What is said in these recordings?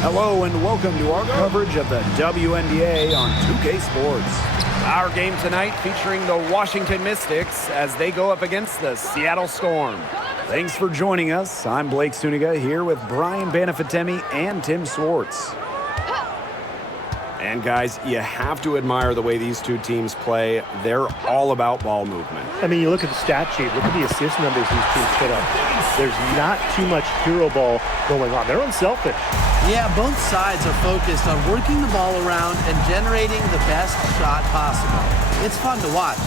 Hello and welcome to our coverage of the WNBA on 2K Sports. Our game tonight featuring the Washington Mystics as they go up against the Seattle Storm. Thanks for joining us. I'm Blake Suniga here with Brian Banafitemi and Tim Swartz. And guys, you have to admire the way these two teams play. They're all about ball movement. I mean, you look at the stat sheet, look at the assist numbers these teams put up. There's not too much hero ball going on. They're unselfish. Yeah, both sides are focused on working the ball around and generating the best shot possible. It's fun to watch.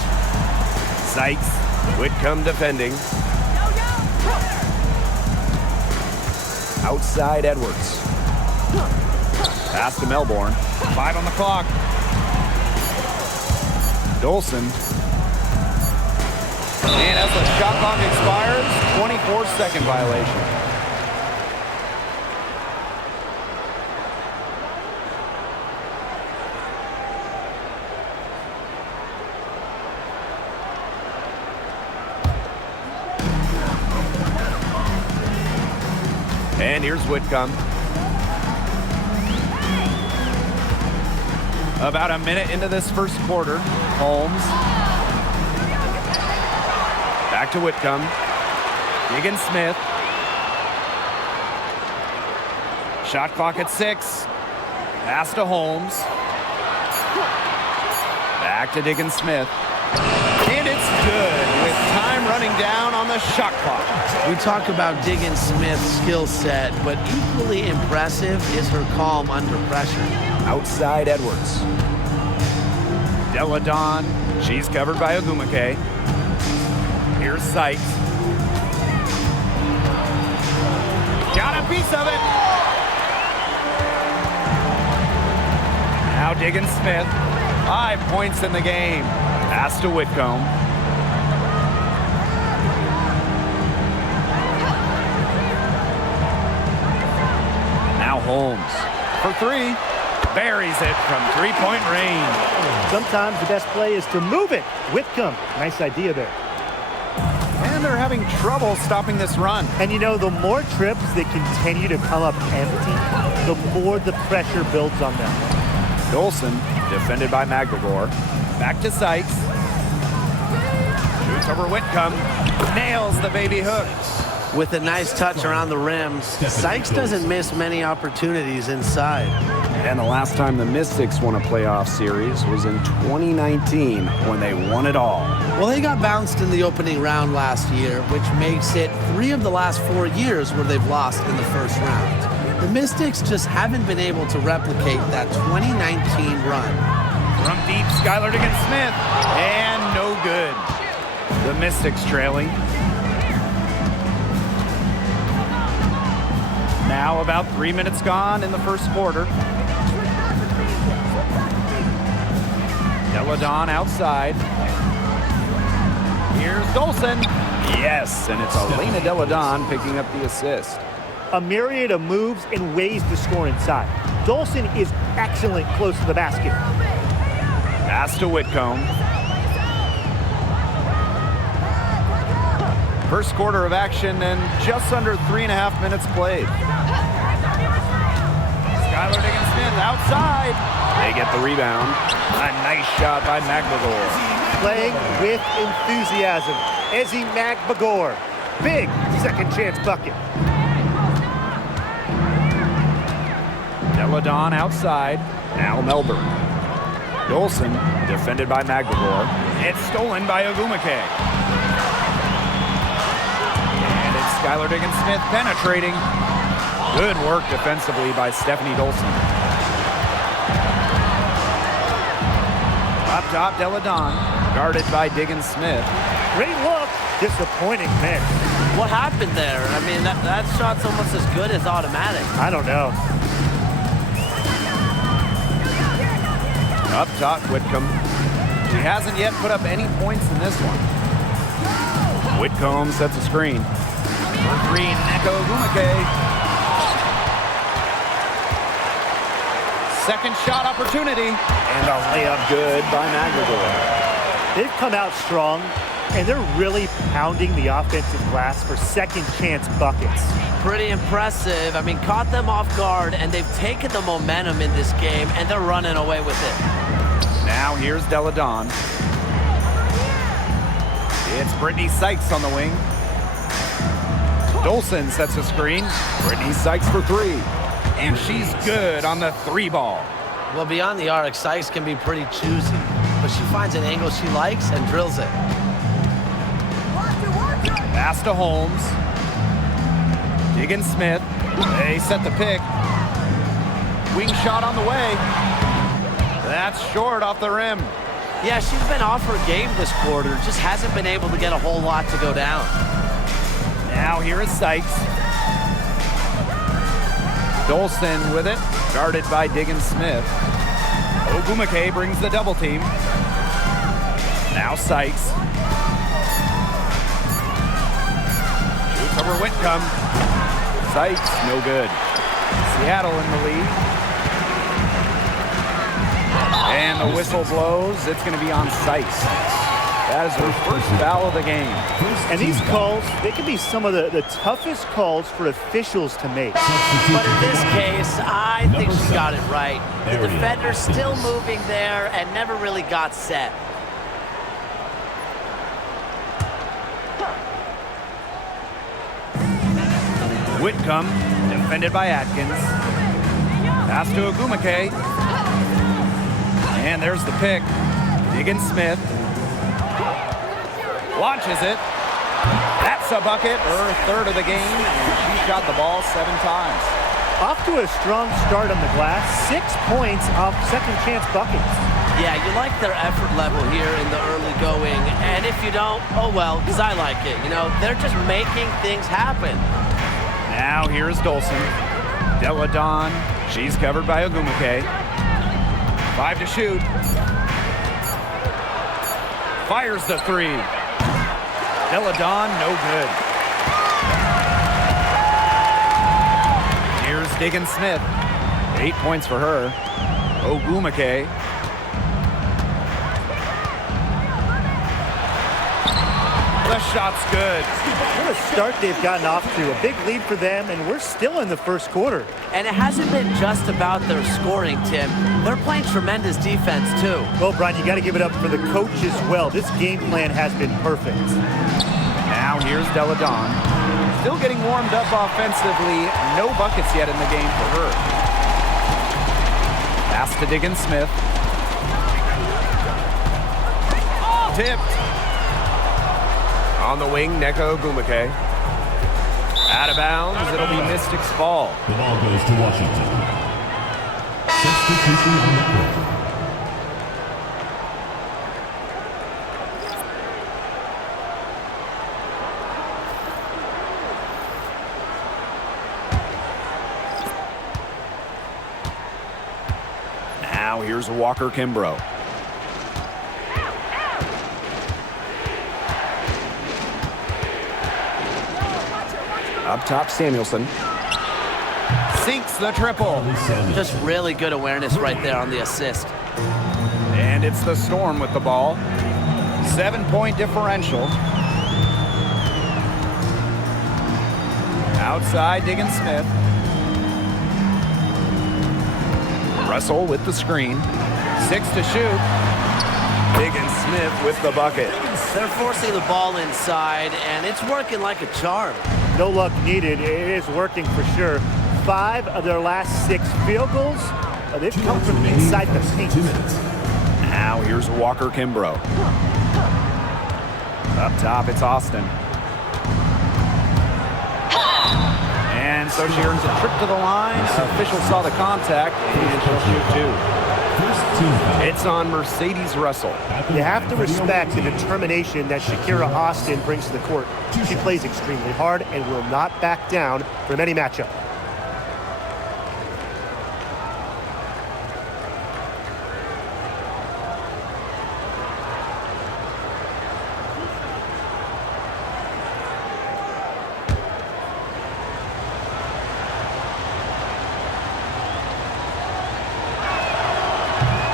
Sykes, Whitcomb defending. Outside Edwards. Pass to Melbourne. 5 on the clock. Dolson. And as the shot clock expires, 24-second violation. And here's Whitcomb. About a minute into this first quarter, Holmes. Back to Whitcomb. Diggins-Smith. Shot clock at 6. Pass to Holmes. Back to Diggins-Smith. And it's good with time running down on the shot clock. We talk about Diggins-Smith's skill set, but equally impressive is her calm under pressure. Outside Edwards. Deladon. She's covered by Ogumake. Here's Sykes. Got a piece of it. Now Diggins-Smith. 5 points in the game. Pass to Whitcomb. Now Holmes for 3. Buries it from three-point range. Sometimes the best play is to move it. Whitcomb, nice idea there. And they're having trouble stopping this run. And you know, the more trips they continue to come up empty, the more the pressure builds on them. Dolson, defended by McGregor. Back to Sykes. Shoots over Whitcomb. Nails the baby hook. With a nice touch around the rim, Sykes doesn't miss many opportunities inside. And the last time the Mystics won a playoff series was in 2019 when they won it all. Well, they got bounced in the opening round last year, which makes it 3 of the last 4 years where they've lost in the first round. The Mystics just haven't been able to replicate that 2019 run. From deep, Skylar Diggins-Smith, and no good. The Mystics trailing. Now about 3 minutes gone in the first quarter. Deladon outside. Here's Dolson. Yes, and it's Elena Deladon picking up the assist. A myriad of moves and ways to score inside. Dolson is excellent close to the basket. Pass to Whitcomb. First quarter of action and just under 3.5 minutes played. Skylar Diggins-Smith outside. They get the rebound. A nice shot by McGregor. Playing with enthusiasm. Ezzy McGregor. Big second chance bucket. Deladon outside. Now Melbourne. Dolson, defended by McGregor. It's stolen by Ogumake. And it's Skylar Diggins-Smith penetrating. Good work defensively by Stephanie Dolson. Up top, Deladon, guarded by Diggins-Smith. Great look. Disappointing miss. What happened there? I mean, that shot's almost as good as automatic. I don't know. Up top, Whitcomb. She hasn't yet put up any points in this one. Whitcomb sets a screen. For 3, Neko Ogumake. Second shot opportunity. And a layup good by McGregor. They've come out strong. and they're really pounding the offensive glass for second chance buckets. Pretty impressive. I mean, caught them off guard, and they've taken the momentum in this game, and they're running away with it. Now here's Deladon. It's Brittany Sykes on the wing. Dolson sets a screen. Brittany Sykes for three. And she's good on the three ball. Well, beyond the arc, Sykes can be pretty choosy, but she finds an angle she likes and drills it. Pass to Holmes. Diggin Smith. They set the pick. Wing shot on the way. That's short off the rim. Yeah, she's been off her game this quarter. Just hasn't been able to get a whole lot to go down. Now here is Sykes. Dolson with it, guarded by Diggin Smith. Ogumake brings the double team. Now Sykes. Shoots over Whitcomb. Sykes, no good. Seattle in the lead. And the whistle blows. It's going to be on Sykes. That is her first foul of the game. And these calls, they can be some of the toughest calls for officials to make. But in this case, I think she got it right. The defender's still moving there and never really got set. Whitcomb, defended by Atkins. Pass to Ogumake. And there's the pick. Diggin Smith. Launches it. That's a bucket, her third of the game, and she shot the ball 7 times. Off to a strong start on the glass, 6 points off second chance buckets. Yeah, you like their effort level here in the early going, and if you don't, oh well, because I like it. You know, they're just making things happen. Now here's Dolson. Deladon, she's covered by Ogumake. 5 to shoot. Fires the three. Deladon, no good. Here's Diggin Smith. 8 points for her. Ogumake. The shot's good. What a start they've gotten off to. A big lead for them, and we're still in the first quarter. And it hasn't been just about their scoring, Tim. They're playing tremendous defense, too. Well, Brian, you got to give it up for the coach as well. This game plan has been perfect. Now here's Deladon. Still getting warmed up offensively. No buckets yet in the game for her. Pass to Diggin Smith. Tipped. On the wing, Nneka Ogumake. Out of bounds, it'll be Mystics' ball. The ball goes to Washington. Substitution on the court. Now here's Walker Kimbrough. Up top, Samuelson. Sinks the triple. Just really good awareness right there on the assist. And it's the Storm with the ball. 7-point differential. Outside, Diggin Smith. Russell with the screen. 6 to shoot. Diggin Smith with the bucket. They're forcing the ball inside, and it's working like a charm. No luck needed. It is working for sure. 5 of their last 6 field goals, they've come from inside the paint. 2 minutes. Now here's Walker Kimbrough. Up top, it's Austin. And so she earns a trip to the line. Official saw the contact, and she'll shoot 2. First team foul. It's on Mercedes Russell. You have to respect the determination that Shakira Austin brings to the court. She plays extremely hard and will not back down from any matchup.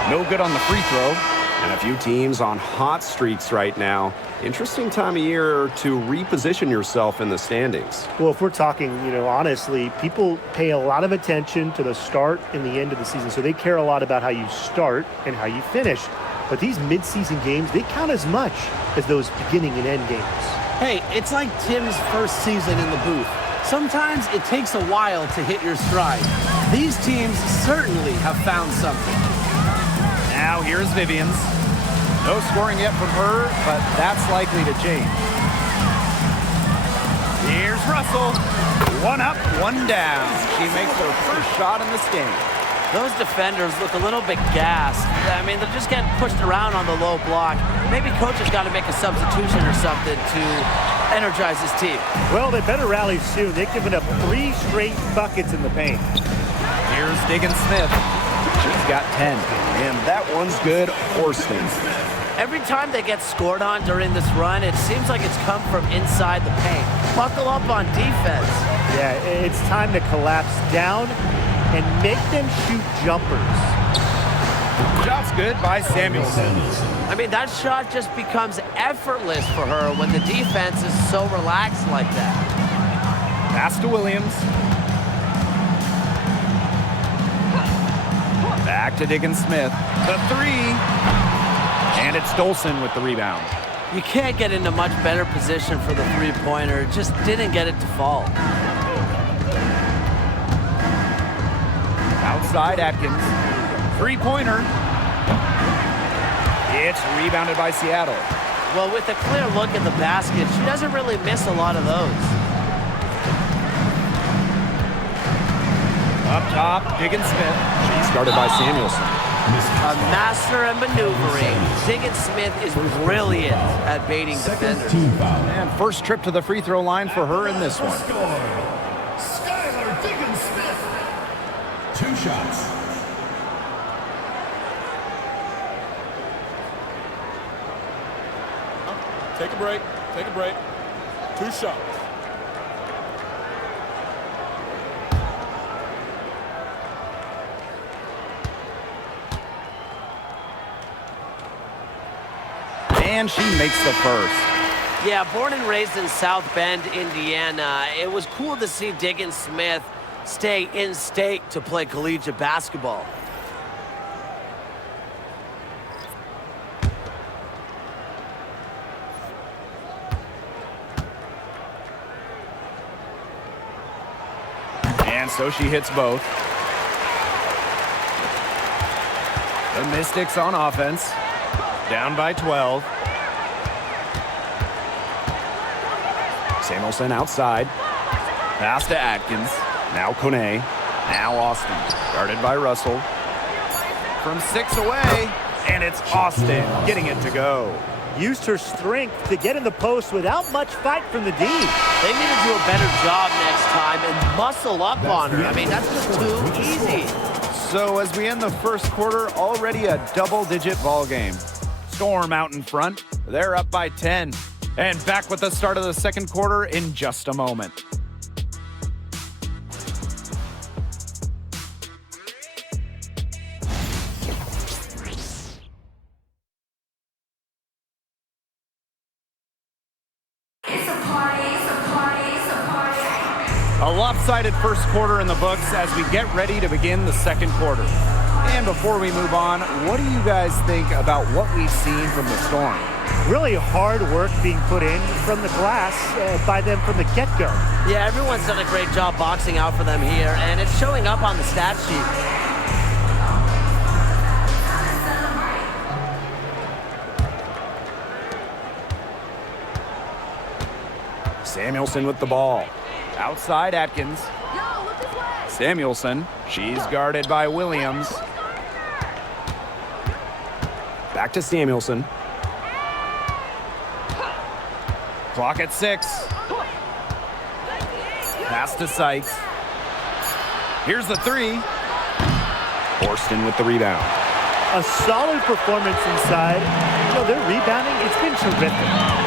No good on the free throw. And a few teams on hot streaks right now. Interesting time of year to reposition yourself in the standings. Well, if we're talking, honestly, people pay a lot of attention to the start and the end of the season. So they care a lot about how you start and how you finish. But these mid-season games, they count as much as those beginning and end games. Hey, it's like Tim's first season in the booth. Sometimes it takes a while to hit your stride. These teams certainly have found something. Now here's Vivian's. No scoring yet from her, but that's likely to change. Here's Russell. One up, one down. She makes her first shot in this game. Those defenders look a little bit gassed. I mean, they're just getting pushed around on the low block. Maybe coach has got to make a substitution or something to energize his team. Well, they better rally soon. They've given up 3 straight buckets in the paint. Here's Smith. She's got 10, and that one's good. Horston. Every time they get scored on during this run, it seems like it's come from inside the paint. Buckle up on defense. Yeah, it's time to collapse down and make them shoot jumpers. Shot's good by Samuelson. I mean, that shot just becomes effortless for her when the defense is so relaxed like that. Pass to Williams. Back to Smith. The 3. And it's Dolson with the rebound. You can't get into much better position for the three-pointer. Just didn't get it to fall. Outside Atkins. Three-pointer. It's rebounded by Seattle. Well, with a clear look at the basket, she doesn't really miss a lot of those. Up top, Smith. She's guarded by Samuelson. A master at maneuvering. Smith is brilliant at baiting defenders. And first trip to the free throw line for her in this one. Skylar Smith. 2 shots. Take a break. Take a break. 2 shots. And she makes the first. Yeah, born and raised in South Bend, Indiana, it was cool to see Smith stay in state to play collegiate basketball. And so she hits both. The Mystics on offense. Down by 12. Samuelson outside. Pass to Atkins. Now Kone. Now Austin. Guarded by Russell. From 6 away. And it's Austin getting it to go. Used her strength to get in the post without much fight from the D. They need to do a better job next time and muscle up on her. I mean, that's just too easy. So as we end the first quarter, already a double-digit ball game. Storm out in front. They're up by 10. And back with the start of the second quarter in just a moment. A lopsided first quarter in the books as we get ready to begin the second quarter. And before we move on, what do you guys think about what we've seen from the Storm? Really hard work being put in from the glass by them from the get-go. Yeah, everyone's done a great job boxing out for them here, and it's showing up on the stat sheet. Samuelson with the ball. Outside Atkins. Samuelson. She's guarded by Williams. Back to Samuelson. Clock at 6. Pass to Sykes. Here's the 3. Horston with the rebound. A solid performance inside. Their rebounding, it's been terrific.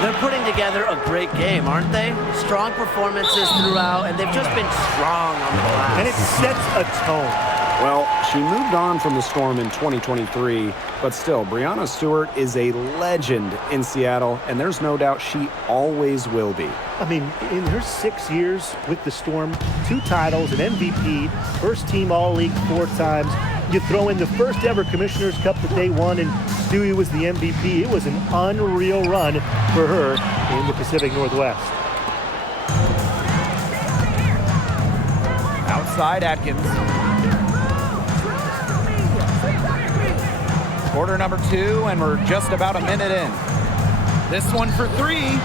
They're putting together a great game, aren't they? Strong performances throughout, and they've just been strong on the glass. And it sets a tone. Well, she moved on from the Storm in 2023, but still, Breanna Stewart is a legend in Seattle, and there's no doubt she always will be. I mean, in her 6 years with the Storm, 2 titles, an MVP, first team All-League 4 times. You throw in the first ever Commissioner's Cup that they won, and Stewie was the MVP. It was an unreal run for her in the Pacific Northwest. Outside Atkins. Quarter number 2, and we're just about a minute in. This one for 3.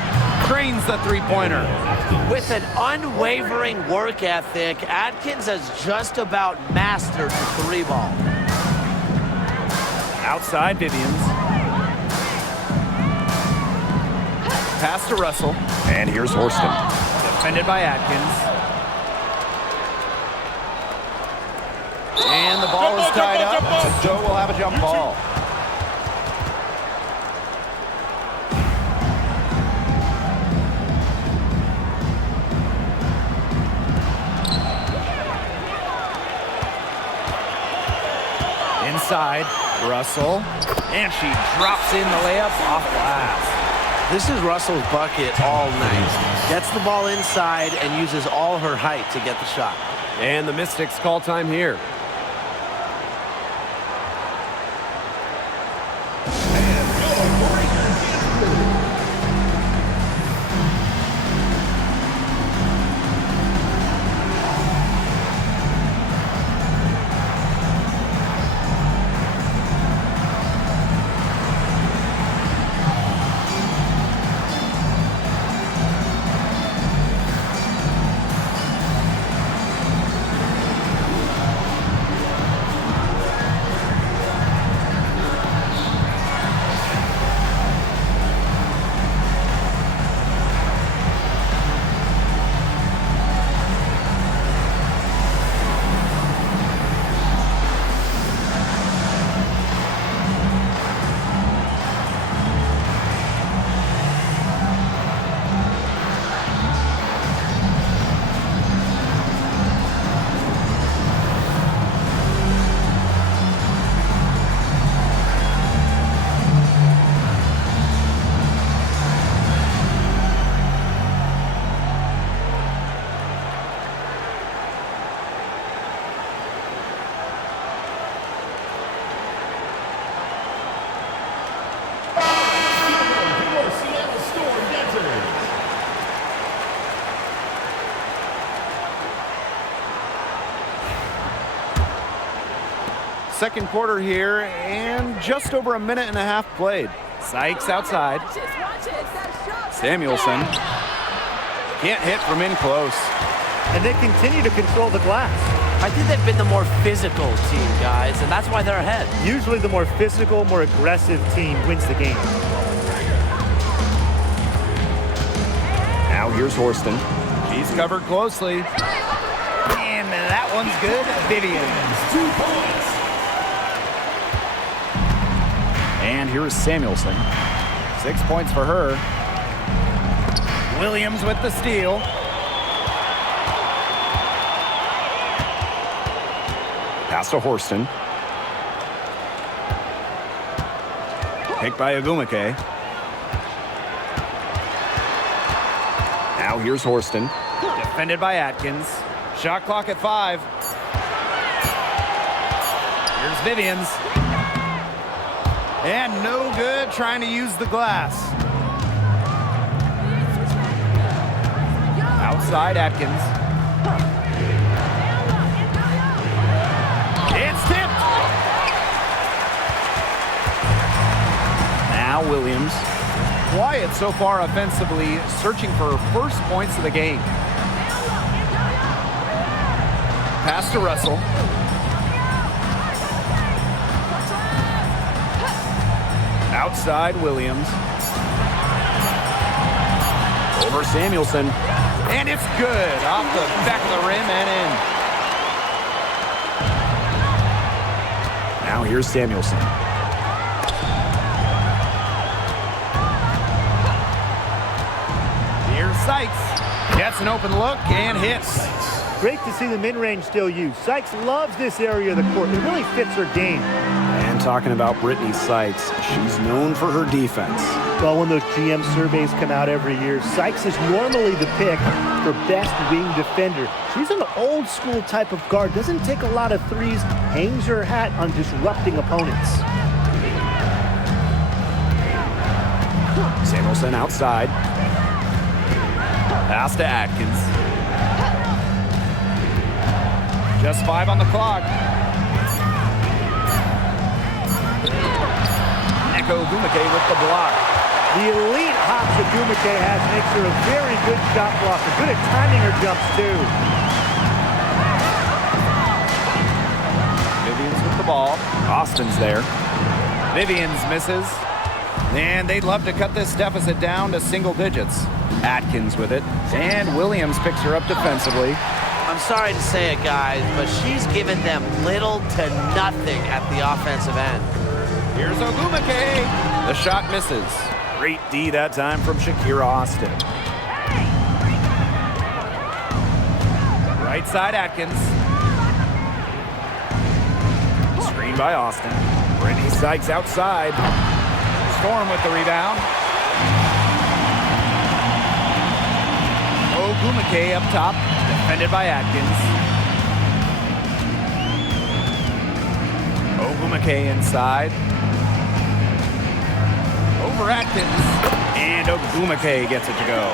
Drains the three-pointer. With an unwavering work ethic, Atkins has just about mastered the 3-ball. Outside Vivians. Pass to Russell. And here's Horston. Defended by Atkins. And the ball is tied up, so we'll have a jump ball. Inside, Russell, and she drops in the layup off glass. This is Russell's bucket all night. Gets the ball inside and uses all her height to get the shot. And the Mystics call time here. Second quarter here, and just over a minute and a half played. Sykes outside. Samuelson can't hit from in close. And they continue to control the glass. I think they've been the more physical team, guys, and that's why they're ahead. Usually the more physical, more aggressive team wins the game. Now here's Horston. She's covered closely. And that one's good. Vivians. 2 points. And here's Samuelson. 6 points for her. Williams with the steal. Pass to Horston. Picked by Agumake. Now here's Horston. Defended by Atkins. Shot clock at 5. Here's Vivians. And no good, trying to use the glass. Outside Atkins. It's tipped. Now Williams. Quiet so far offensively, searching for her first points of the game. Pass to Russell. Outside Williams. Over Samuelson. And it's good. Off the back of the rim and in. Now here's Samuelson. Here's Sykes. Gets an open look and hits. Great to see the mid-range still used. Sykes loves this area of the court. It really fits her game. And talking about Brittany Sykes, she's known for her defense. Well, when those GM surveys come out every year, Sykes is normally the pick for best wing defender. She's an old school type of guard, doesn't take a lot of threes, hangs her hat on disrupting opponents. Samuelson outside. Pass to Atkins. Just 5 on the clock. Neko Ogumake with the block. The elite hops that Ogumake has makes her a very good shot blocker. Good at timing her jumps, too. Vivians with the ball. Austin's there. Vivians misses. And they'd love to cut this deficit down to single digits. Atkins with it. And Williams picks her up defensively. I'm sorry to say it, guys, but she's given them little to nothing at the offensive end. Here's Ogumake. The shot misses. Great D that time from Shakira Austin. Right side Atkins. Screen by Austin. Brittany Sykes outside. Storm with the rebound. Ogumake up top. Defended by Atkins. Ogumake inside. Over Atkins. And Ogumake gets it to go.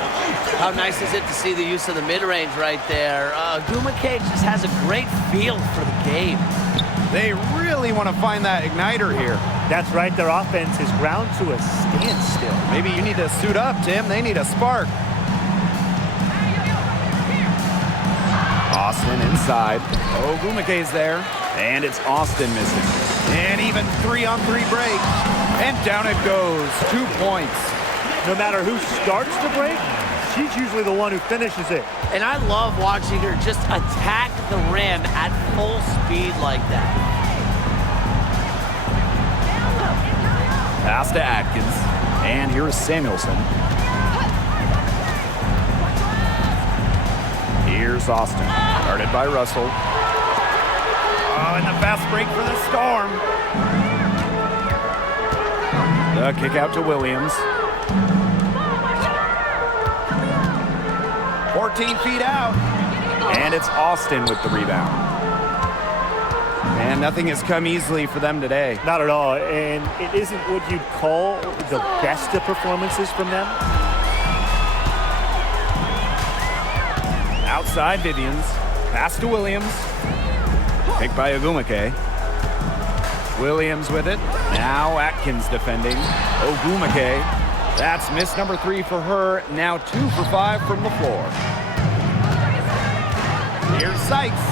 How nice is it to see the use of the mid-range right there? Ogumake just has a great feel for the game. They really want to find that igniter here. That's right, their offense is ground to a standstill. Maybe you need to suit up, Tim. They need a spark. Austin inside. Ogumake's there. And it's Austin missing. And even 3-on-3 break. And down it goes. 2 points. No matter who starts the break, she's usually the one who finishes it. And I love watching her just attack the rim at full speed like that. Pass to Atkins. And here's Samuelson. Here's Austin. Guarded by Russell. Oh, and the fast break for the Storm. The kick out to Williams. 14 feet out. And it's Austin with the rebound. And nothing has come easily for them today. Not at all, and it isn't what you'd call the best of performances from them. Outside Vivians. Pass to Williams. Picked by Ogumake. Williams with it. Now Atkins defending. Ogumake. That's miss number 3 for her. Now 2 for 5 from the floor. Here's Sykes.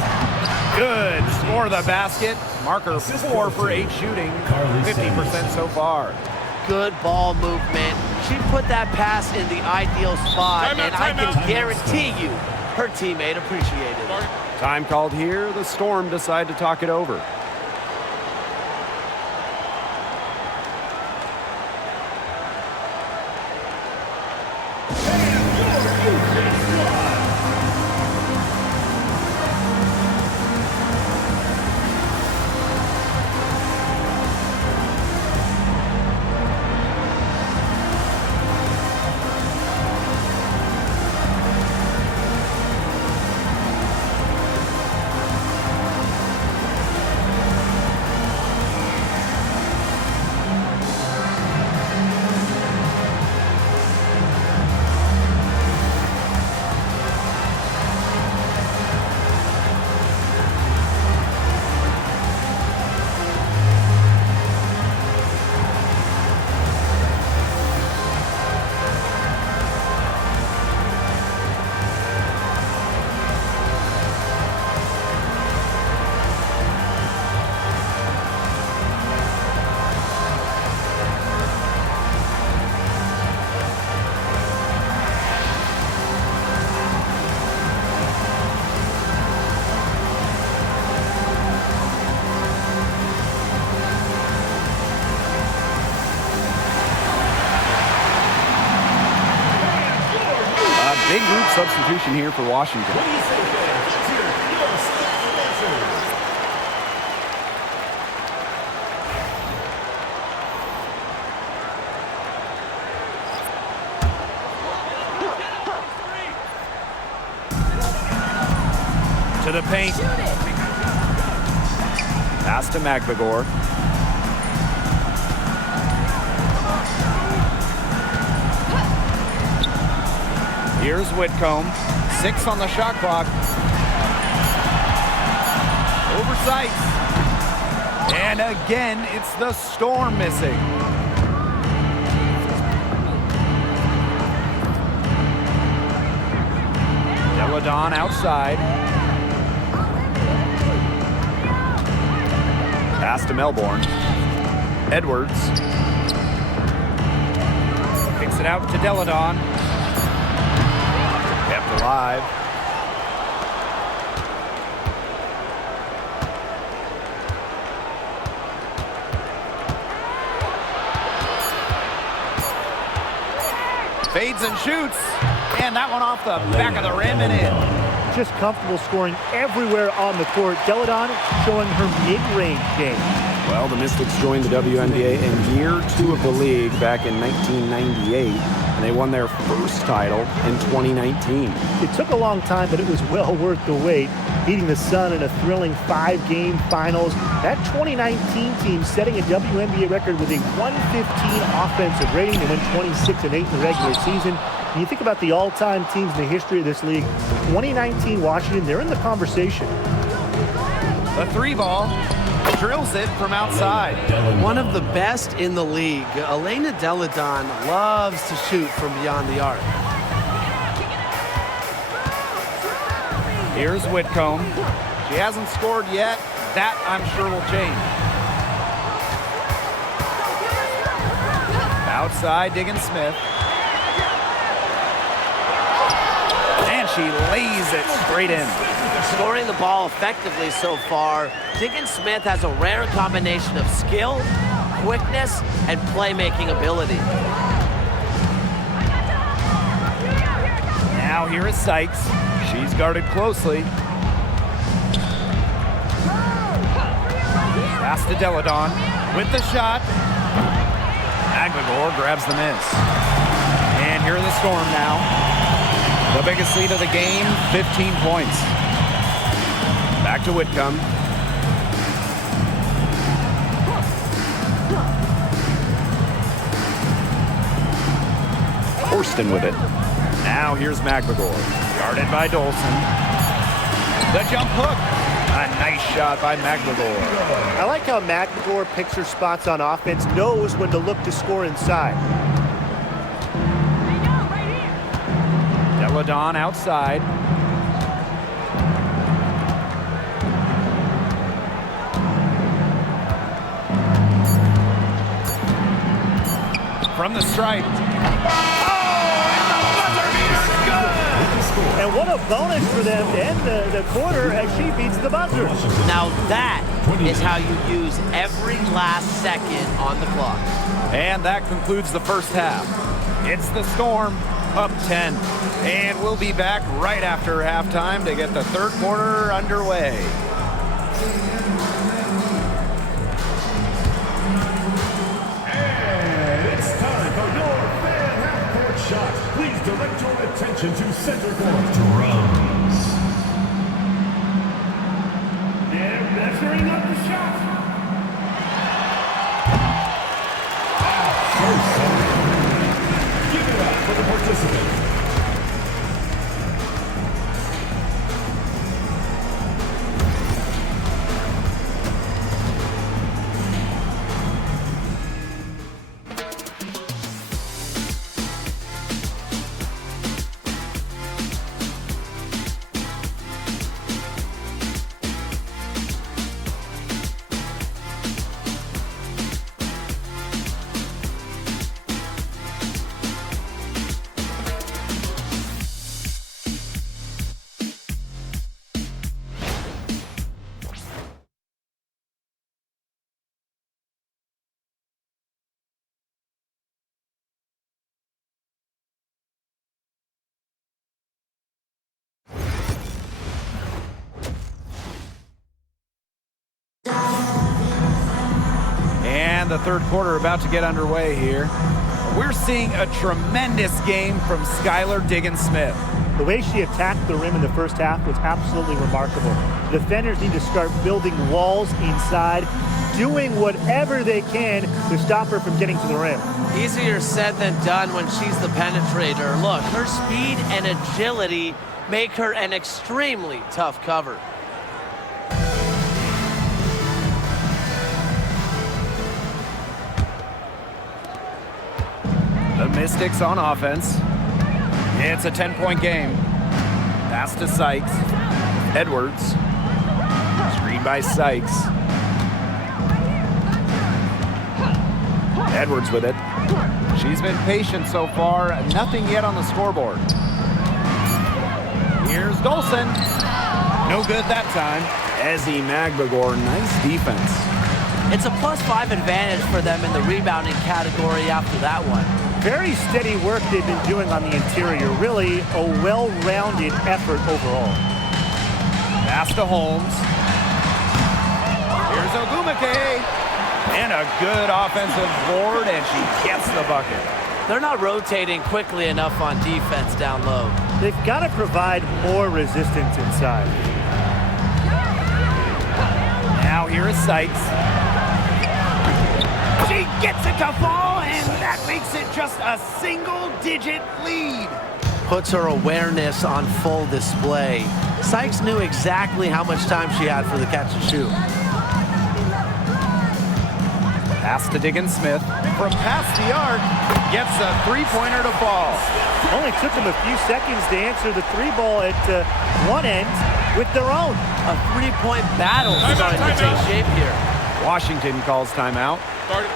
Good. Score the basket. Marker 4 for 8 shooting. 50% so far. Good ball movement. She put that pass in the ideal spot, and I can guarantee you her teammate appreciated it. Time called here. The Storm decide to talk it over. Big group substitution here for Washington. To the paint. Pass to McBagor. Here's Whitcomb. 6 on the shot clock. Oversight. And again, it's the Storm missing. Deladon outside. Pass to Melbourne. Edwards. Kicks it out to Deladon. Kept alive. Fades and shoots. And that one off the back of the rim and in. Just comfortable scoring everywhere on the court. Deladon showing her mid-range game. Well, the Mystics joined the WNBA in year 2 of the league back in 1998, and they won their first title in 2019. It took a long time, but it was well worth the wait, beating the Sun in a thrilling 5-game finals. That 2019 team setting a WNBA record with a 115 offensive rating. They went 26-8 in the regular season. When you think about the all-time teams in the history of this league, 2019 Washington, they're in the conversation. The 3-ball. Drills it from outside. One of the best in the league. Elena Deladon loves to shoot from beyond the arc. Here's Whitcomb. She hasn't scored yet. That, I'm sure, will change. Outside, digging Smith. And she lays it straight in. Scoring the ball effectively so far, Diggins Smith has a rare combination of skill, quickness, and playmaking ability. Now here is Sykes. She's guarded closely. Pass to Deladon with the shot. McBagor grabs the miss. And here are the Storm now. The biggest lead of the game, 15 points. Back to Whitcomb. Horston with it. Now here's McBagor. Guarded by Dolson. The jump hook. A nice shot by McBagor. I like how McBagor picks her spots on offense, knows when to look to score inside. Deladon outside. From the stripe. And what a bonus for them to end the quarter as she beats the buzzer. Now that is how you use every last second on the clock. And that concludes the first half. It's the Storm up 10. And we'll be back right after halftime to get the third quarter underway. Please direct your attention to center court. Drums. They're measuring up the shot. So sorry. Give it up for the participant. And the third quarter about to get underway here. We're seeing a tremendous game from Skylar Diggins-Smith. The way she attacked the rim in the first half was absolutely remarkable. Defenders need to start building walls inside, doing whatever they can to stop her from getting to the rim. Easier said than done when she's the penetrator. Look, her speed and agility make her an extremely tough cover. The Mystics on offense. It's a 10-point game. Pass to Sykes. Edwards. Screen by Sykes. Edwards with it. She's been patient so far. Nothing yet on the scoreboard. Here's Dolson. No good that time. Ezzy Magbagor, nice defense. It's a +5 advantage for them in the rebounding category after that one. Very steady work they've been doing on the interior. Really a well-rounded effort overall. Pass to Holmes. Here's Ogumake. And a good offensive board, and she gets the bucket. They're not rotating quickly enough on defense down low. They've got to provide more resistance inside. Now here is Sykes. She gets it to fall, and that makes it just a single-digit lead. Puts her awareness on full display. Sykes knew exactly how much time she had for the catch and shoot. Pass to Diggins-Smith. From past the arc, gets a three-pointer to fall. Only took them a few seconds to answer the three ball at one end with their own. A three-point battle starting to take shape here. Washington calls timeout. Start it.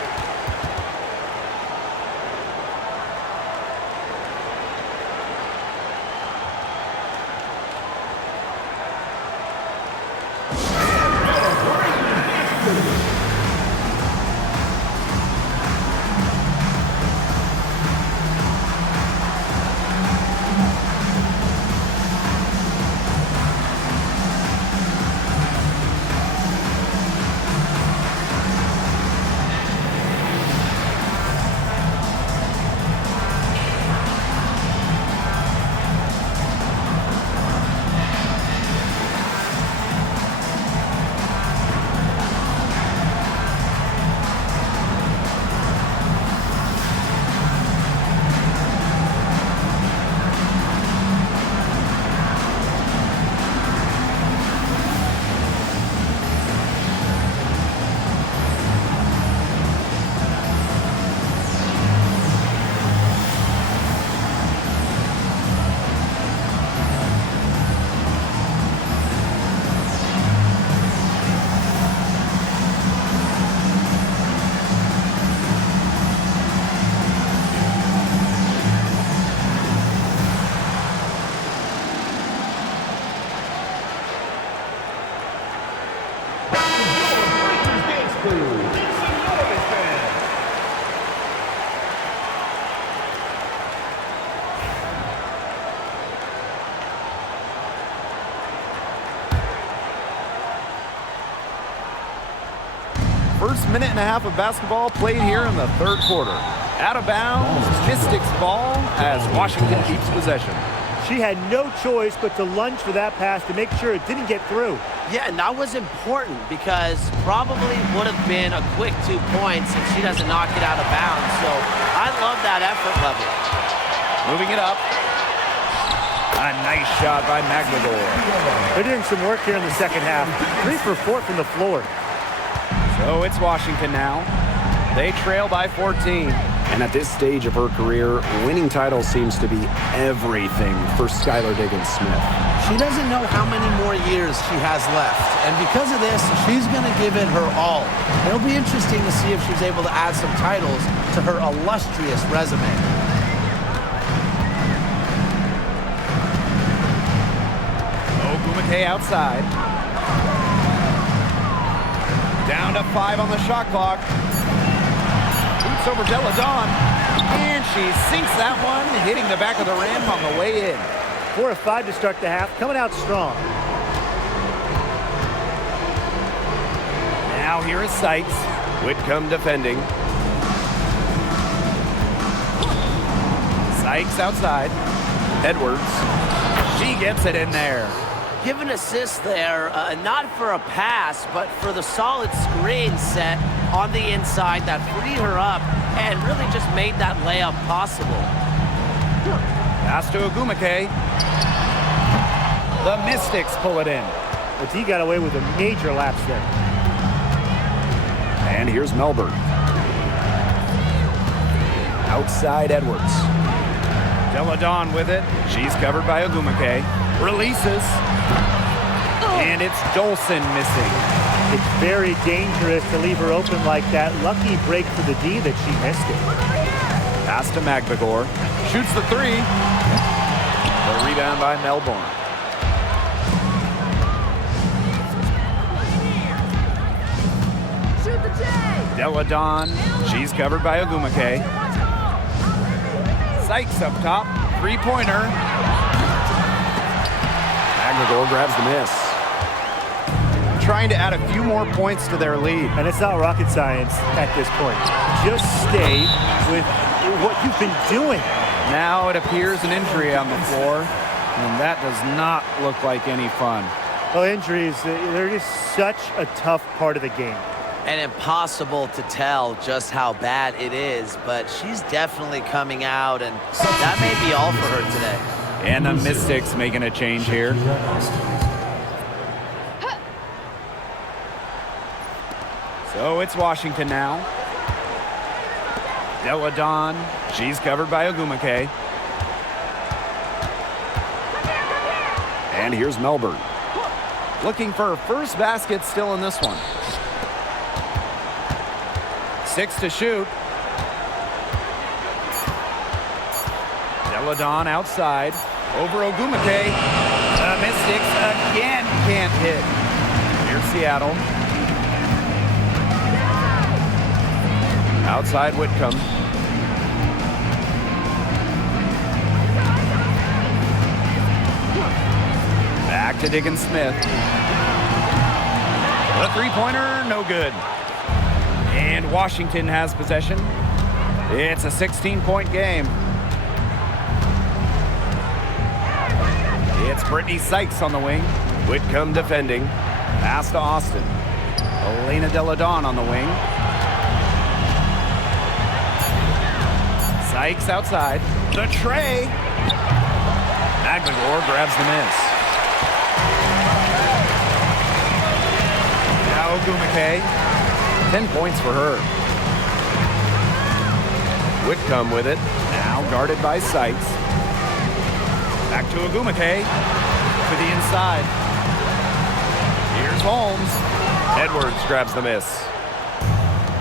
First minute and a half of basketball played here in the third quarter. Out of bounds, Mystics ball as Washington keeps possession. She had no choice but to lunge for that pass to make sure it didn't get through. Yeah, and that was important because probably would have been a quick 2 points if she doesn't knock it out of bounds. So I love that effort level. Moving it up. A nice shot by Magbagor. They're doing some work here in the second half. 3 for 4 from the floor. So it's Washington now. They trail by 14. And at this stage of her career, winning titles seems to be everything for Skylar Diggins-Smith. She doesn't know how many more years she has left. And because of this, she's going to give it her all. It'll be interesting to see if she's able to add some titles to her illustrious resume. Ogumake outside. Down to 5 on the shot clock. Boots over Della Dawn. And she sinks that one, hitting the back of the rim on the way in. 4 of 5 to start the half, coming out strong. Now here is Sykes. Whitcomb defending. Sykes outside. Edwards. She gets it in there. Give an assist there, not for a pass, but for the solid screen set on the inside that freed her up and really just made that layup possible. Pass to Ogumake. The Mystics pull it in. But he got away with a major lapse there. And here's Melbourne. Outside Edwards. Deladon with it. She's covered by Ogumake. Releases. And it's Dolson missing. It's very dangerous to leave her open like that. Lucky break for the D that she missed it. Pass to Magbagor. Shoots the three. The rebound by Melbourne. Shoot the J! Deladon. She's covered by Ogumake. Sykes up top. Three-pointer. Magbagor grabs the miss. Trying to add a few more points to their lead. And it's not rocket science at this point. Just stay with what you've been doing. Now it appears an injury on the floor, and that does not look like any fun. Well, injuries, they're just such a tough part of the game. And impossible to tell just how bad it is, but she's definitely coming out, and that may be all for her today. And the Mystics making a change here. So it's Washington now. Deladon, she's covered by Ogumake. And here's Melbourne. Looking for her first basket still in this one. 6 to shoot. Deladon outside. Over Ogumake. The Mystics again can't hit. Here's Seattle. Outside Whitcomb. Back to Smith. The three-pointer, no good. And Washington has possession. It's a 16-point game. It's Brittany Sykes on the wing. Whitcomb defending. Pass to Austin. Elena Deladon on the wing. Sykes outside. The tray. Magbagor grabs the miss. Now Ogumake. 10 points for her. Whitcomb with it. Now guarded by Sykes. Back to Ogumake. To the inside. Here's Holmes. Edwards grabs the miss.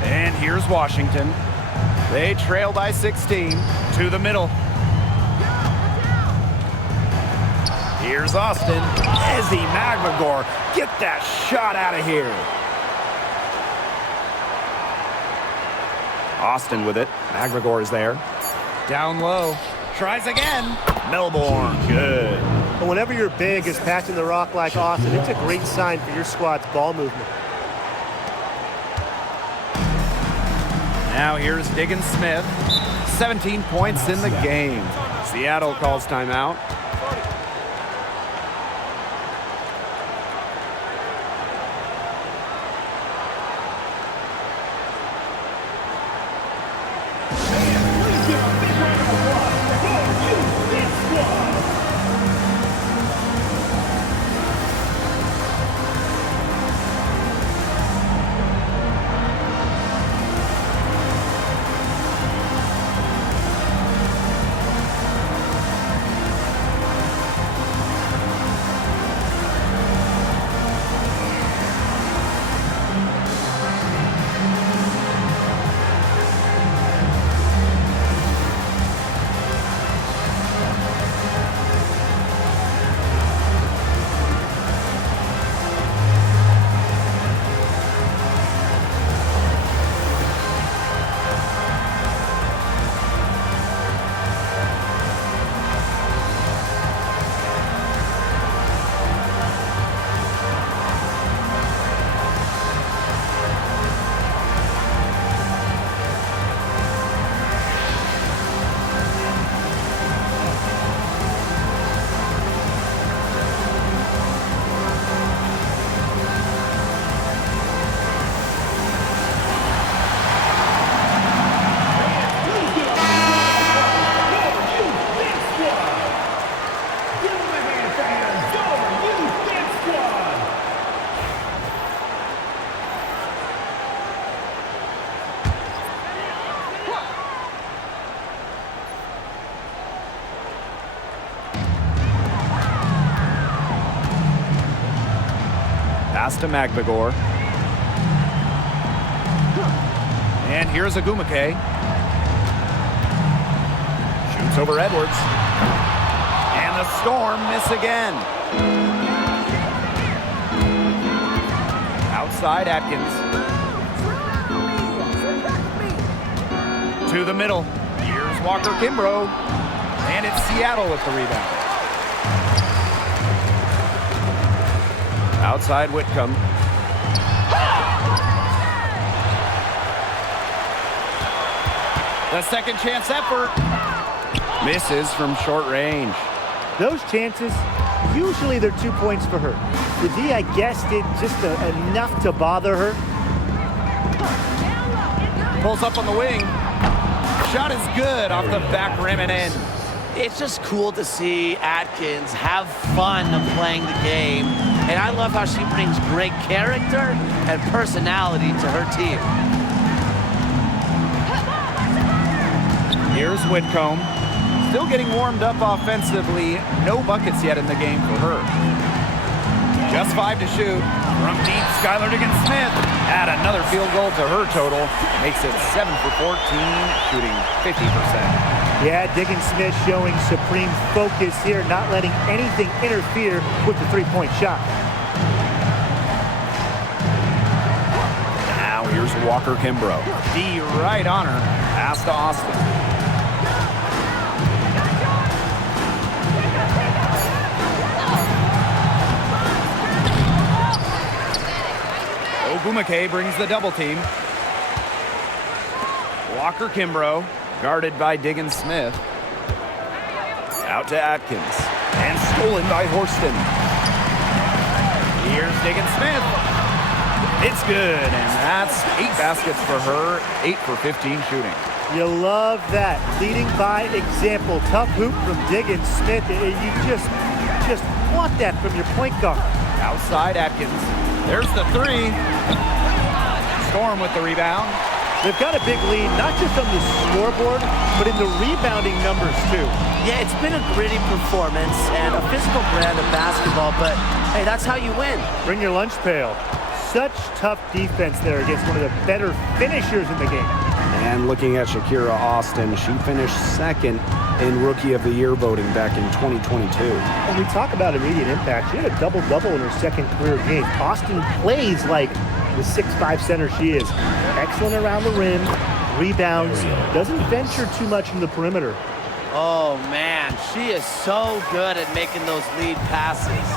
And here's Washington. They trail by 16 to the middle. Here's Austin. Ezzy Magbagor. Get that shot out of here. Austin with it. Magbagor is there. Down low. Tries again. Melbourne. Good. But whenever you're big is passing the rock like Austin, it's a great sign for your squad's ball movement. Now here's Smith. 17 points in the game. Seattle calls timeout. Pass to Magbagor. And here's Agumake. Shoots over Edwards. And the Storm miss again. Outside Atkins. To the middle. Here's Walker Kimbrough. And it's Seattle with the rebound. Outside Whitcomb. The second chance effort. Misses from short range. Those chances, usually they're 2 points for her. The D, I guess, did just enough to bother her. Pulls up on the wing. Shot is good off the back rim and in. It's just cool to see Atkins have fun playing the game. And I love how she brings great character and personality to her team. Here's Whitcomb. Still getting warmed up offensively. No buckets yet in the game for her. Just 5 to shoot. From deep, Skylar Diggins-Smith. Add another field goal to her total. Makes it 7 for 14, shooting 50%. Yeah, Diggins-Smith showing supreme focus here, not letting anything interfere with the three-point shot. Now here's Walker Kimbrough. D right on her. Pass to Austin. Ogumake brings the double team. Walker Kimbrough, guarded by Diggins-Smith. Out to Atkins. And stolen by Horston. Here's Diggins-Smith. It's good, and that's 8 baskets for her, 8 for 15 shooting. You love that. Leading by example. Tough hoop from Diggins-Smith. You just want that from your point guard. Outside Atkins. There's the 3. Storm with the rebound. They've got a big lead, not just on the scoreboard, but in the rebounding numbers, too. Yeah, it's been a gritty performance and a physical brand of basketball, but hey, that's how you win. Bring your lunch pail. Such tough defense there against one of the better finishers in the game. And looking at Shakira Austin, she finished second in Rookie of the Year voting back in 2022. When we talk about immediate impact, she had a double-double in her second career game. Austin plays like the 6'5" center she is. Excellent around the rim, rebounds, doesn't venture too much in the perimeter. Oh, man, she is so good at making those lead passes.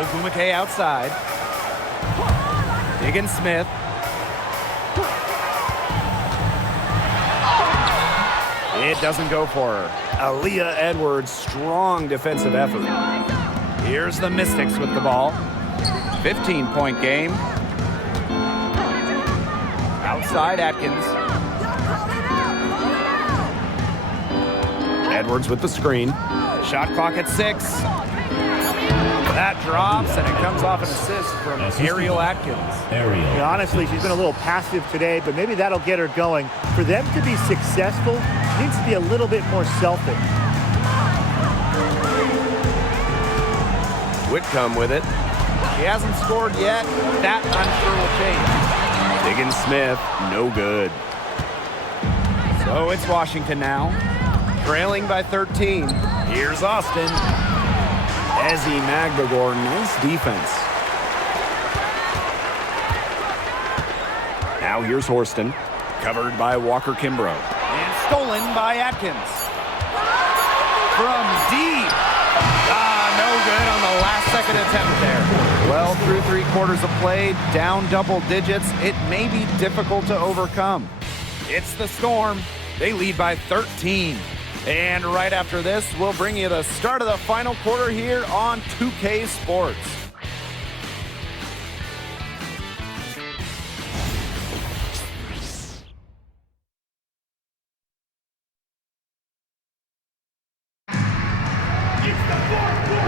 Ogumake outside. Diggins-Smith. It doesn't go for her. Aaliyah Edwards, strong defensive effort. Here's the Mystics with the ball. 15-point game. Outside Atkins. Edwards with the screen. Shot clock at 6. That drops, and it comes off an assist from Ariel Atkins. Yeah, honestly, she's been a little passive today, but maybe that'll get her going. For them to be successful, she needs to be a little bit more selfish. Whitcomb with it. She hasn't scored yet. That, I'm sure, will change. Diggins-Smith, no good. So it's Washington now, trailing by 13. Here's Austin. Ezzy Magbagor, nice defense. Now here's Horston, covered by Walker Kimbrough. And stolen by Atkins. From deep. No good on the last second attempt there. Well, through 3 quarters of play, down double digits, it may be difficult to overcome. It's the Storm. They lead by 13. And right after this, we'll bring you the start of the final quarter here on 2K Sports.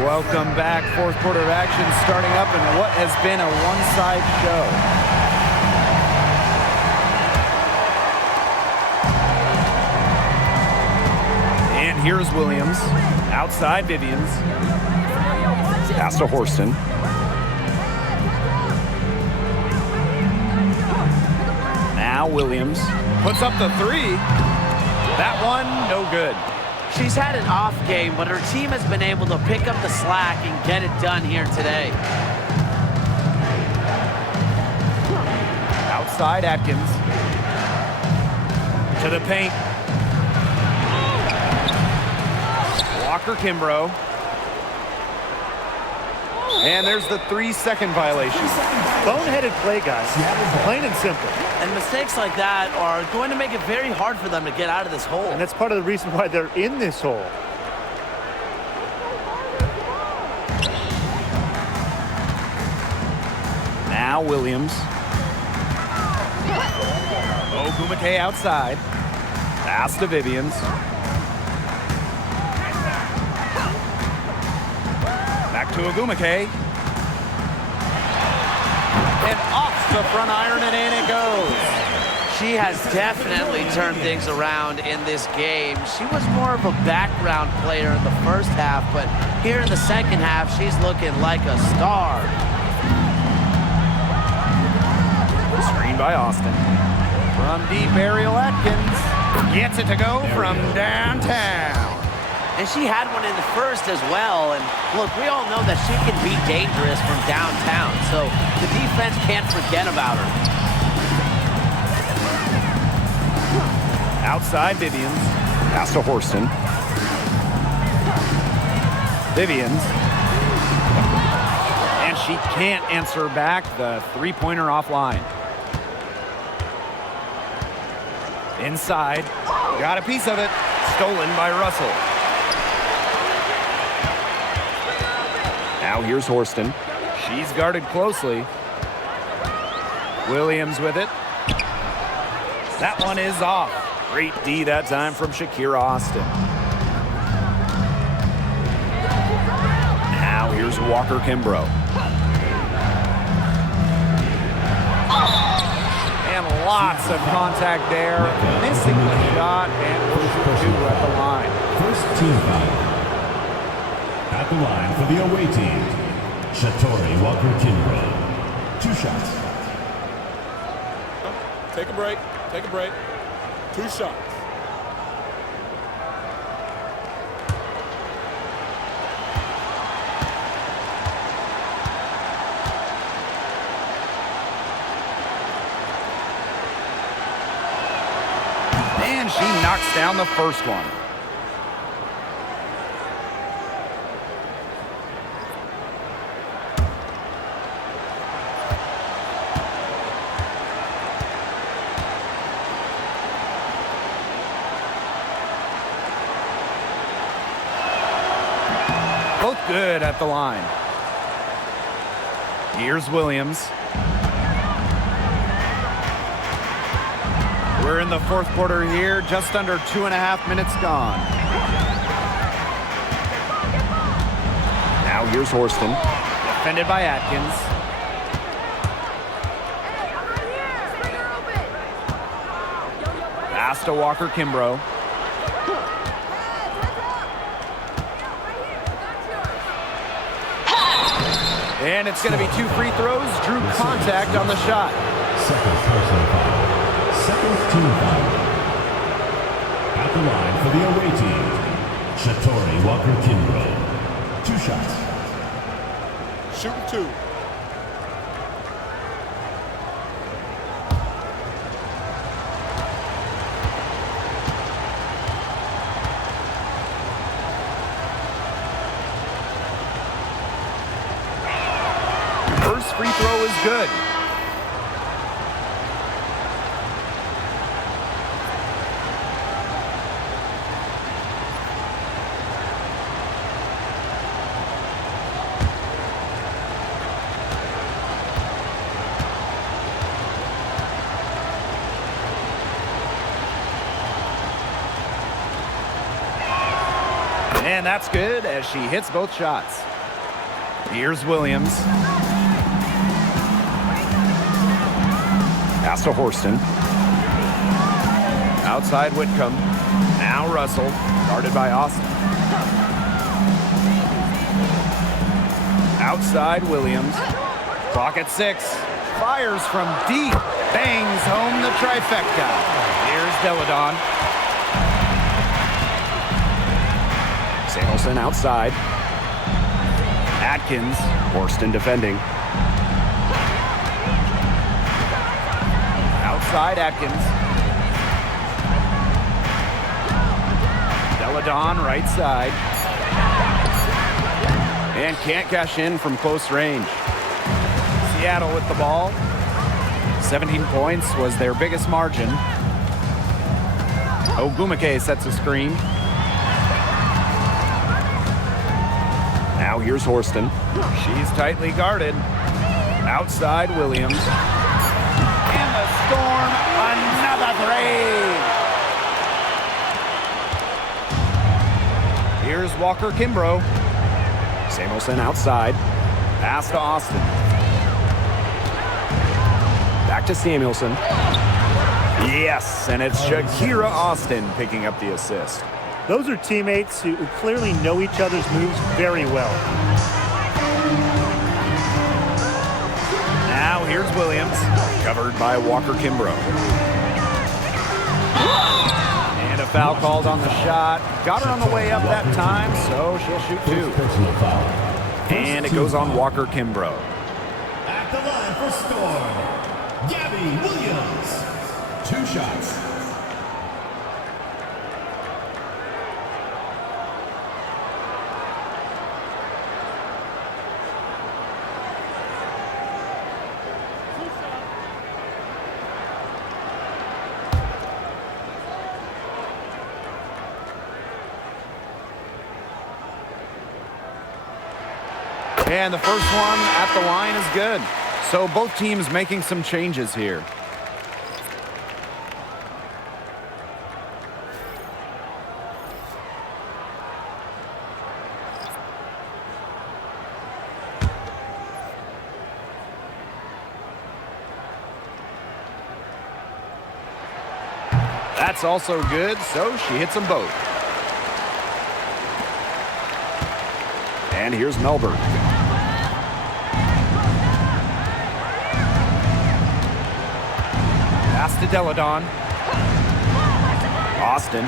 Welcome back. 4th quarter of action starting up in what has been a one-side show. And here's Williams. Outside Vivians. Pass to Horston. Now Williams puts up the three. That one, no good. She's had an off game, but her team has been able to pick up the slack and get it done here today. Outside Atkins. To the paint. Walker Kimbrough. And there's the 3-second violation. Boneheaded play, guys. Plain and simple. And mistakes like that are going to make it very hard for them to get out of this hole. And that's part of the reason why they're in this hole. Now Williams. Ogumake outside. Pass to Vivians. Back to Ogumake. And off the front iron and in it goes. She has definitely turned things around in this game. She was more of a background player in the first half, but here in the second half, she's looking like a star. Screen by Austin. From deep, Ariel Atkins gets it to go from downtown. And she had one in the first as well. And look, we all know that she can be dangerous from downtown, so the defense can't forget about her. Outside Vivians. Pass to Horston. Vivians. And she can't answer back the three-pointer offline. Inside. Got a piece of it. Stolen by Russell. Now here's Horston. She's guarded closely. Williams with it. That one is off. Great D that time from Shakira Austin. Now here's Walker Kimbrough. And lots of contact there. Missing the shot and pushing two at the line. First team foul. At the line for the away team, Shatori Walker Kimbrough. 2 shots. Take a break. Take a break. 2 shots. And she knocks down the first one. Both good at the line. Here's Williams. We're in the fourth quarter here, just under 2.5 minutes gone. Now here's Horston, defended by Atkins. Pass to Walker Kimbrough. And it's going to be 2 free throws. Drew contact on the shot. Second personal foul. Second team foul. At the line for the away team, Shatori Walker Kimbrough. 2 shots. Shooting 2. First free throw is good. And that's good as she hits both shots. Here's Williams. Pass to Horston. Outside Whitcomb. Now Russell, guarded by Austin. Outside Williams. Clock at 6. Fires from deep. Bangs home the trifecta. Here's Deladon. Samuelson outside. Atkins, Horston defending. Outside Atkins. Deladon right side. And can't cash in from close range. Seattle with the ball. 17 points was their biggest margin. Ogumake sets a screen. Now here's Horston. She's tightly guarded. Outside Williams. And the Storm, another three. Here's Walker Kimbrough. Samuelson outside. Pass to Austin. Back to Samuelson. Yes, and it's Shakira Austin picking up the assist. Those are teammates who clearly know each other's moves very well. Now here's Williams, covered by Walker Kimbrough. And a foul called on the shot. Got her on the way up that time, so she'll shoot two. And it goes on Walker Kimbrough. At the line for Storm, Gabby Williams. 2 shots. And the first one at the line is good. So both teams making some changes here. That's also good, so she hits them both. And here's Melbourne. Pass to Deladon. Austin.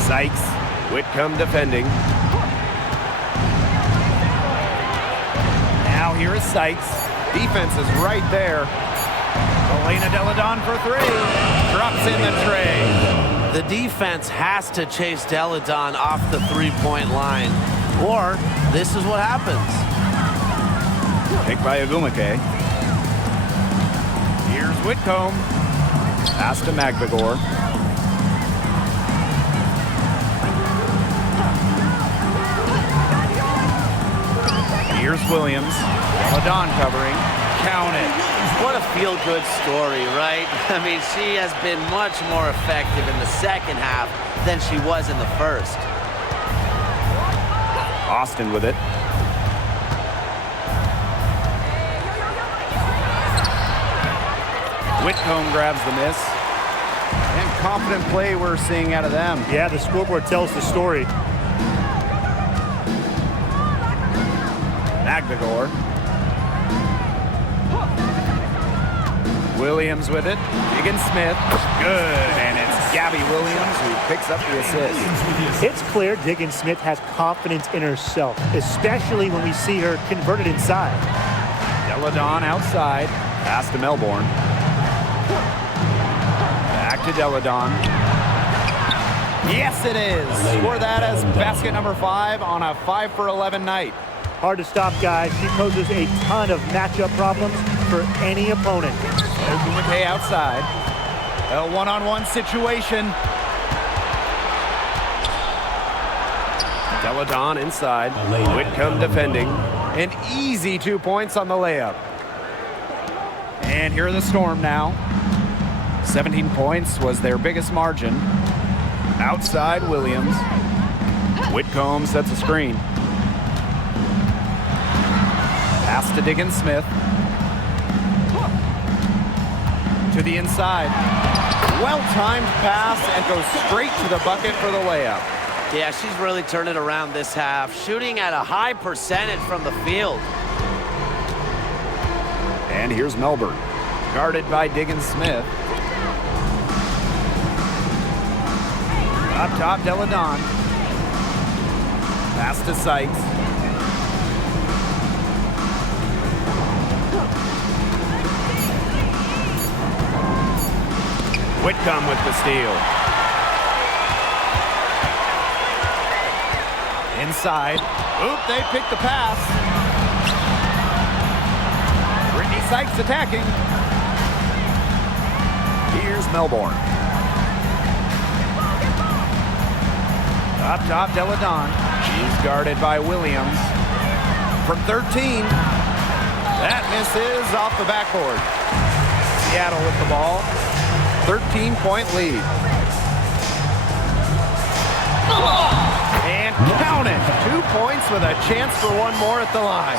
Sykes. Whitcomb defending. Now here is Sykes. Defense is right there. Elena Deladon for three. Drops in the tray. The defense has to chase Deladon off the three-point line, or this is what happens. Picked by Ogumake. Here's Whitcomb. Pass to Magvigor. Here's Williams. Deladon covering. Count it. What a feel-good story, right? I mean, she has been much more effective in the second half than she was in the first. Austin with it. Whitcomb grabs the miss. And confident play we're seeing out of them. Yeah, the scoreboard tells the story. Magvigor. Williams with it. Diggins-Smith. Good. And it's Gabby Williams who picks up the assist. It's clear Diggins-Smith has confidence in herself, especially when we see her converted inside. Deladon outside. Pass to Melbourne. Back to Deladon. Yes, it is. Score that as basket number 5 on a 5 for 11 night. Hard to stop, guys. She poses a ton of matchup problems for any opponent. Ogumake outside. A one-on-one situation. Deladon inside. Whitcomb defending. An easy 2 points on the layup. And here are the Storm now. 17 points was their biggest margin. Outside Williams. Whitcomb sets a screen. Pass to Diggins-Smith. To the inside. Well-timed pass and goes straight to the bucket for the layup. Yeah, she's really turned it around this half, shooting at a high percentage from the field. And here's Melbourne. guarded by Diggins-Smith. Up top, Deladon. Pass to Sykes. Whitcomb with the steal. Inside. Oop, they picked the pass. Brittany Sykes attacking. Here's Melbourne. Up top, Deladon. She's guarded by Williams. From 13. That misses off the backboard. Seattle with the ball. 13-point lead. And count it. 2 points with a chance for one more at the line.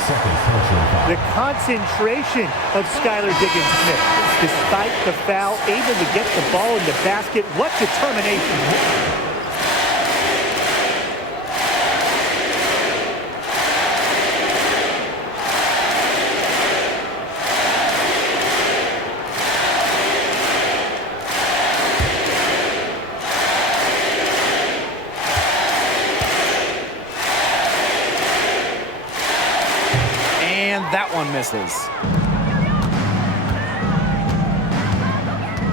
The concentration of Skylar Diggins-Smith. Despite the foul, able to get the ball in the basket. What determination. That one misses.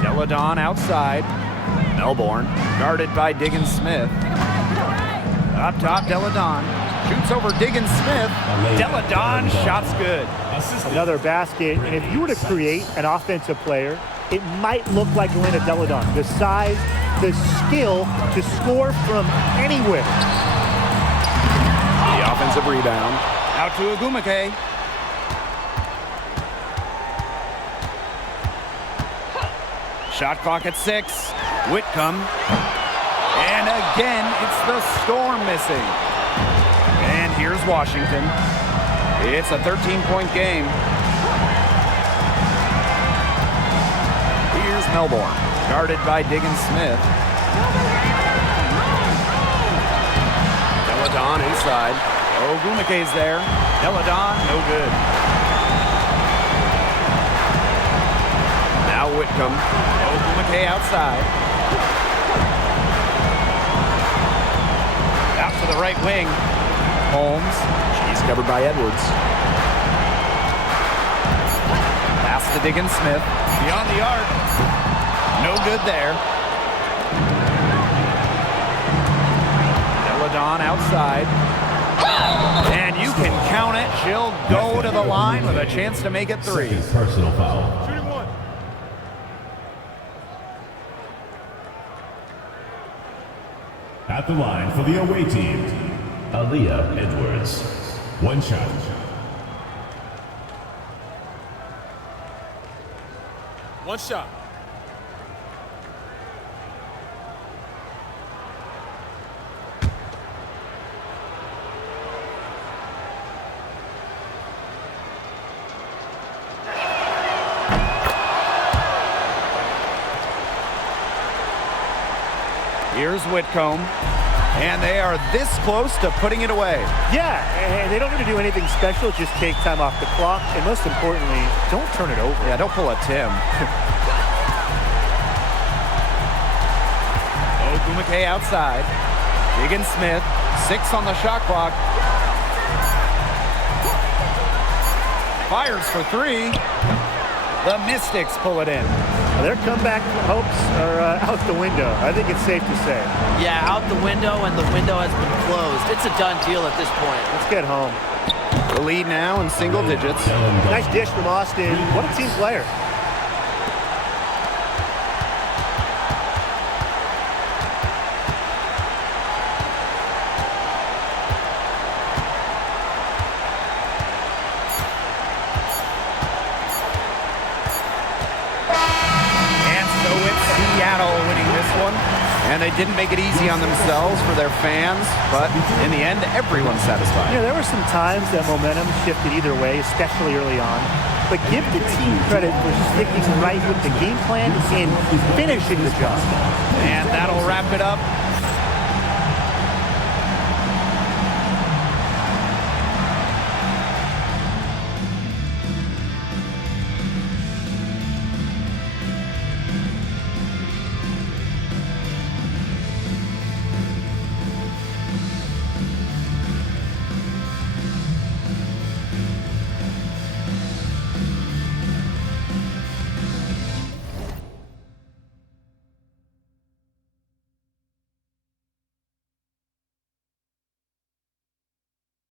Deladon outside. Melbourne guarded by Diggins-Smith. Up top, Deladon shoots over Diggins-Smith. Deladon, shot's good. Another basket, and if you were to create an offensive player, it might look like Elena Deladon. The size, the skill to score from anywhere. The offensive rebound. Out to Agumake. Shot clock at 6. Whitcomb. And again, it's the Storm missing. And here's Washington. It's a 13-point game. Here's Melbourne, guarded by Diggins-Smith. Deladon inside. Ogumake's there. Deladon, no good. Now Whitcomb. Ogumake outside. Out to the right wing. Holmes. She's covered by Edwards. Pass to Diggins-Smith. Beyond the arc. No good there. Deladon outside. And you can count it. She'll go to the line with a chance to make it 3. Second personal foul. At the line for the away team, Aaliyah Edwards. 1 shot. One shot. Here's Whitcomb, and they are this close to putting it away. Yeah, and they don't need to do anything special, just take time off the clock, and most importantly, don't turn it over. Yeah, don't pull a Tim. Ogumake outside. Diggins-Smith, 6 on the shot clock. Fires for 3. The Mystics pull it in. Their comeback hopes are out the window. I think it's safe to say. Yeah, out the window, and the window has been closed. It's a done deal at this point. Let's get home. The lead now in single digits. Nice dish from Austin. What a team player. And they didn't make it easy on themselves for their fans, but in the end, everyone's satisfied. Yeah, there were some times that momentum shifted either way, especially early on. But give the team credit for sticking right with the game plan and finishing the job. And that'll wrap it up.